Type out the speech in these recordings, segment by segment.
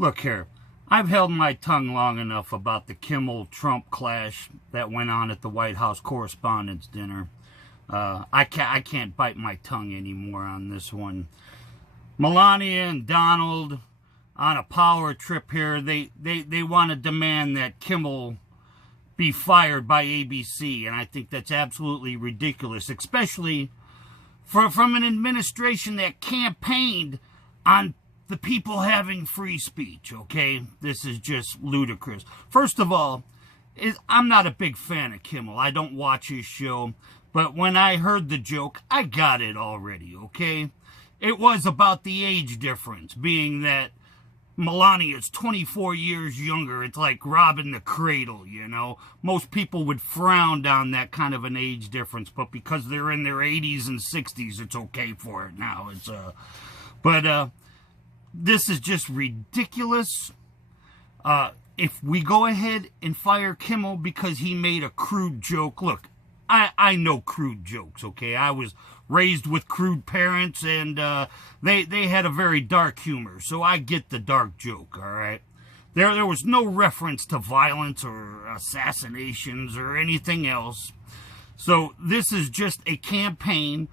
Look here, I've held my tongue long enough about the Kimmel-Trump clash that went on at the White House Correspondents' Dinner. I can't bite my tongue anymore on this one. Melania and Donald on a power trip here. They want to demand that Kimmel be fired by ABC, and I think that's absolutely ridiculous, especially from an administration that campaigned on the people having free speech, okay? This is just ludicrous. First of all, I'm not a big fan of Kimmel. I don't watch his show, but when I heard the joke, I got it already, okay? It was about the age difference, being that Melania is 24 years younger. It's like robbing the cradle, you know? Most people would frown down that kind of an age difference, but because they're in their 80s and 60s, it's okay for it now. This is just ridiculous. If we go ahead and fire Kimmel because he made a crude joke, look, I know crude jokes, okay? I was raised with crude parents, and they had a very dark humor, so I get the dark joke, all right? There was no reference to violence or assassinations or anything else. So this is just a campaign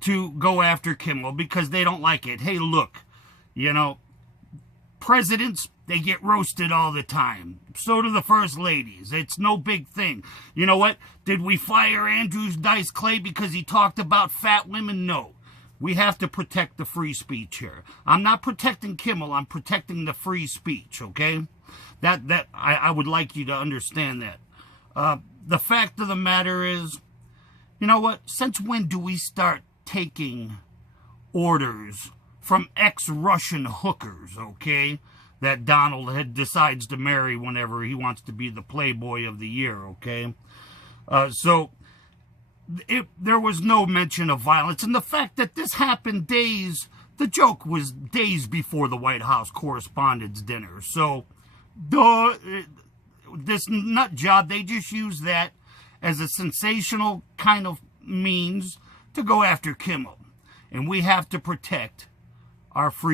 to go after Kimmel because they don't like it. Hey, look, you know, presidents, they get roasted all the time. So do the first ladies. It's no big thing. You know what? Did we fire Andrew Dice Clay because he talked about fat women? No. We have to protect the free speech here. I'm not protecting Kimmel. I'm protecting the free speech, okay? I would like you to understand that. The fact of the matter is, you know what? Since when do we start taking orders from ex-Russian hookers, okay, that Donald decides to marry whenever he wants to be the Playboy of the Year, okay? There was no mention of violence. And the fact that this happened the joke was days before the White House Correspondents' Dinner. So, this nut job, they just use that as a sensational kind of means to go after Kimmel. And we have to protect our free